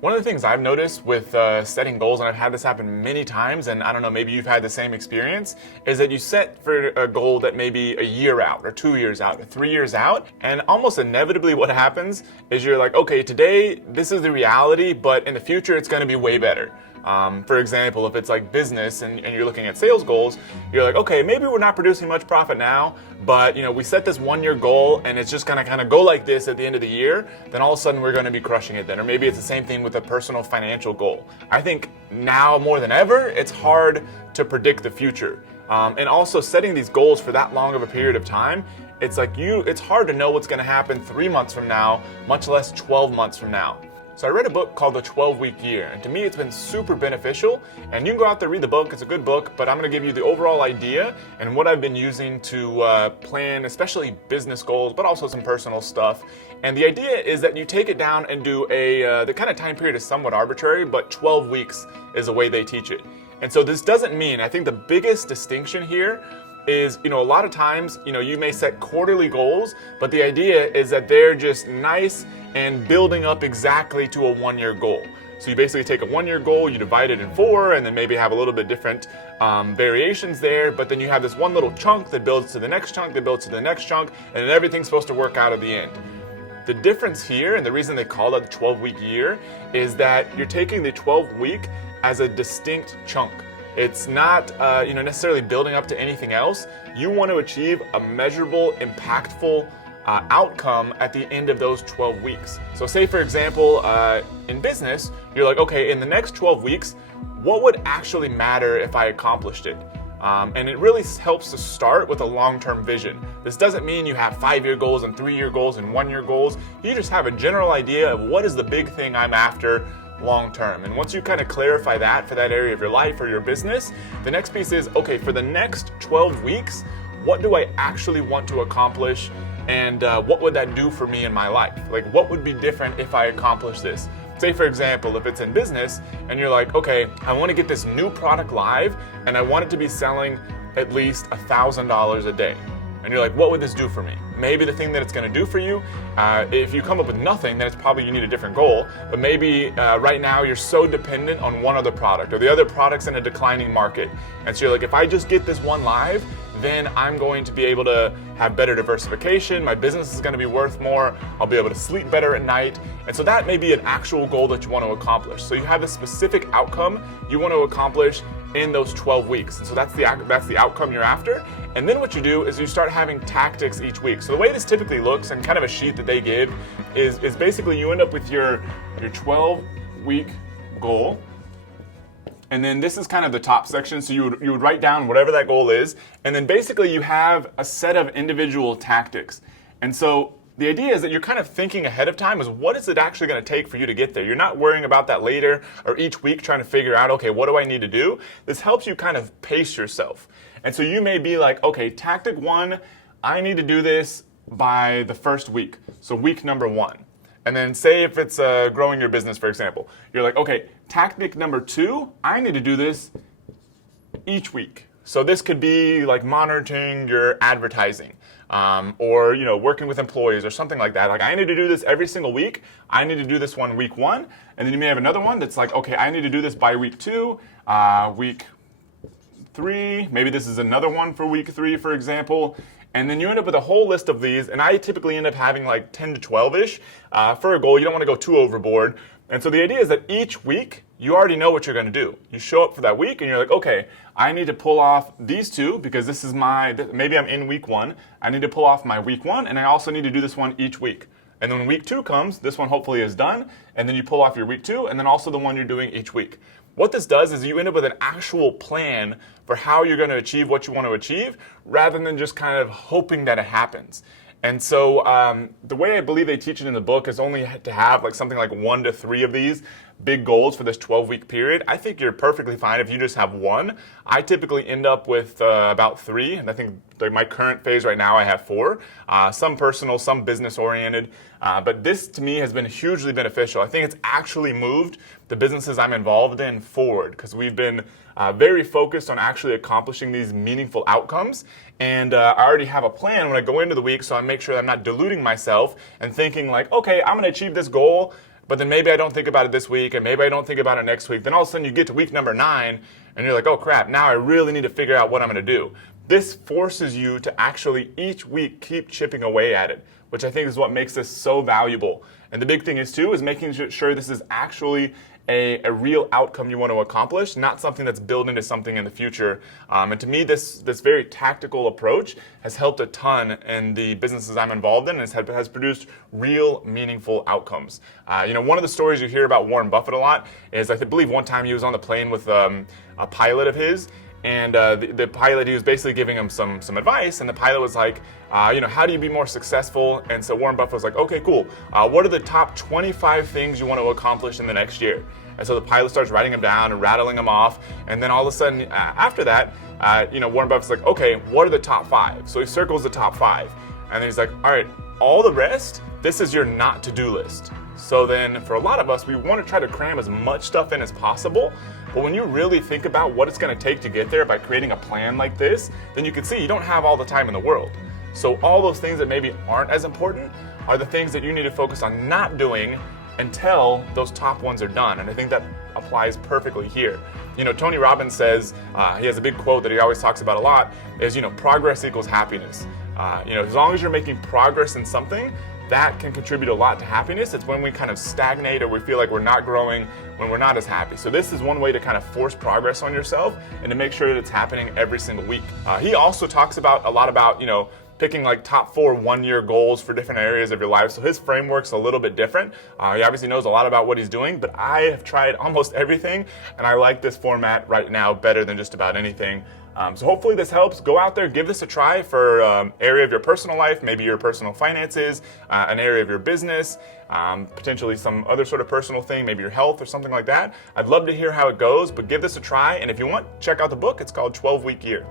One of the things I've noticed with setting goals, and I've had this happen many times, and I don't know, maybe you've had the same experience, is that you set for a goal that may be a year out, or 2 years out, or 3 years out, and almost inevitably what happens is you're like, okay, today this is the reality, but in the future it's going to be way better. For example, if it's like business and you're looking at sales goals, you're like, okay, maybe we're not producing much profit now, but we set this 1 year goal and it's just gonna kind of go like this at the end of the year, then all of a sudden we're gonna be crushing it then. Or maybe it's the same thing with a personal financial goal. I think now more than ever, it's hard to predict the future. And also setting these goals for that long of a period of time, it's hard to know what's gonna happen 3 months from now, much less 12 months from now. So I read a book called The 12-Week Year, and to me it's been super beneficial, and you can go out there, read the book, it's a good book, but I'm going to give you the overall idea and what I've been using to plan, especially business goals, but also some personal stuff. And the idea is that you take it down and do the kind of time period is somewhat arbitrary, but 12 weeks is the way they teach it. And so this doesn't mean, I think the biggest distinction here is, a lot of times, you may set quarterly goals, but the idea is that they're just nice and building up exactly to a 1 year goal. So you basically take a 1 year goal, you divide it in 4, and then maybe have a little bit different variations there, but then you have this one little chunk that builds to the next chunk, that builds to the next chunk, and then everything's supposed to work out at the end. The difference here, and the reason they call it the 12-week year, is that you're taking the 12-week as a distinct chunk. It's not necessarily building up to anything else. You want to achieve a measurable, impactful outcome at the end of those 12 weeks. So say, for example, in business, you're like, okay, in the next 12 weeks, what would actually matter if I accomplished it? And it really helps to start with a long-term vision. This doesn't mean you have 5-year goals and 3-year goals and 1-year goals. You just have a general idea of what is the big thing I'm after long term. And once you kind of clarify that for that area of your life or your business, the next piece is, okay, for the next 12 weeks, what do I actually want to accomplish? And what would that do for me in my life? Like, what would be different if I accomplish this? Say, for example, if it's in business and you're like, okay, I want to get this new product live and I want it to be selling at least $1,000 a day. And you're like, what would this do for me? Maybe the thing that it's going to do for you, if you come up with nothing, then it's probably you need a different goal. But maybe right now you're so dependent on one other product, or the other product's in a declining market. And so you're like, if I just get this one live, then I'm going to be able to have better diversification. My business is going to be worth more. I'll be able to sleep better at night. And so that may be an actual goal that you want to accomplish. So you have a specific outcome you want to accomplish in those 12 weeks. And so that's the outcome you're after. And then what you do is you start having tactics each week. So the way this typically looks, and kind of a sheet that they give, is basically you end up with your 12-week goal. And then this is kind of the top section. So you would write down whatever that goal is. And then basically you have a set of individual tactics. And so the idea is that you're kind of thinking ahead of time is what is it actually going to take for you to get there? You're not worrying about that later or each week trying to figure out, okay, what do I need to do? This helps you kind of pace yourself. And so you may be like, okay, tactic 1, I need to do this by the first week. So week number 1. And then say if it's growing your business, for example, you're like, okay, tactic number 2, I need to do this each week. So this could be like monitoring your advertising, or working with employees or something like that. Like, I need to do this every single week. I need to do this one week 1, and then you may have another one that's like, okay, I need to do this by week 2, week 3. Maybe this is another one for week 3, for example. And then you end up with a whole list of these, and I typically end up having like 10 to 12-ish for a goal. You don't want to go too overboard. And so the idea is that each week, you already know what you're going to do. You show up for that week, and you're like, okay, I need to pull off these 2 because this is maybe I'm in week 1. I need to pull off my week 1, and I also need to do this one each week. And then when week 2 comes, this one hopefully is done, and then you pull off your week 2, and then also the one you're doing each week. What this does is you end up with an actual plan for how you're going to achieve what you want to achieve, rather than just kind of hoping that it happens. And so the way I believe they teach it in the book is only to have like something like 1 to 3 of these big goals for this 12-week period. I think you're perfectly fine if you just have 1. I typically end up with about 3, and I think my current phase right now I have 4. Some personal, some business oriented, but this to me has been hugely beneficial. I think it's actually moved the businesses I'm involved in forward, because we've been very focused on actually accomplishing these meaningful outcomes. And I already have a plan when I go into the week, so I make sure that I'm not deluding myself and thinking like, okay, I'm going to achieve this goal but then maybe I don't think about it this week, and maybe I don't think about it next week. Then all of a sudden you get to week number 9, and you're like, oh crap, now I really need to figure out what I'm going to do. This forces you to actually each week keep chipping away at it, which I think is what makes this so valuable. And the big thing is too, is making sure this is actually a real outcome you want to accomplish, not something that's built into something in the future. And to me, this very tactical approach has helped a ton in the businesses I'm involved in, and has produced real meaningful outcomes. One of the stories you hear about Warren Buffett a lot is, I believe one time he was on the plane with a pilot of his, and the pilot, he was basically giving him some advice, and the pilot was like, how do you be more successful? And so Warren Buffett was like, okay, cool. What are the top 25 things you want to accomplish in the next year? And so the pilot starts writing them down and rattling them off. And then all of a sudden, after that, Warren Buffett's like, okay, what are the top 5? So he circles the top 5. And then he's like, all right, all the rest, this is your not to-do list. So then for a lot of us, we want to try to cram as much stuff in as possible. But when you really think about what it's going to take to get there by creating a plan like this, then you can see you don't have all the time in the world. So all those things that maybe aren't as important are the things that you need to focus on not doing until those top ones are done. And I think that applies perfectly here. Tony Robbins says, he has a big quote that he always talks about a lot, is, progress equals happiness. As long as you're making progress in something, that can contribute a lot to happiness. It's when we kind of stagnate or we feel like we're not growing, when we're not as happy. So this is one way to kind of force progress on yourself and to make sure that it's happening every single week. He also talks a lot about, picking like top 4 one-year goals for different areas of your life. So his framework's a little bit different. He obviously knows a lot about what he's doing, but I have tried almost everything, and I like this format right now better than just about anything. So hopefully this helps. Go out there, give this a try for area of your personal life, maybe your personal finances, an area of your business, potentially some other sort of personal thing, maybe your health or something like that. I'd love to hear how it goes, but give this a try. And if you want, check out the book. It's called 12-Week Year.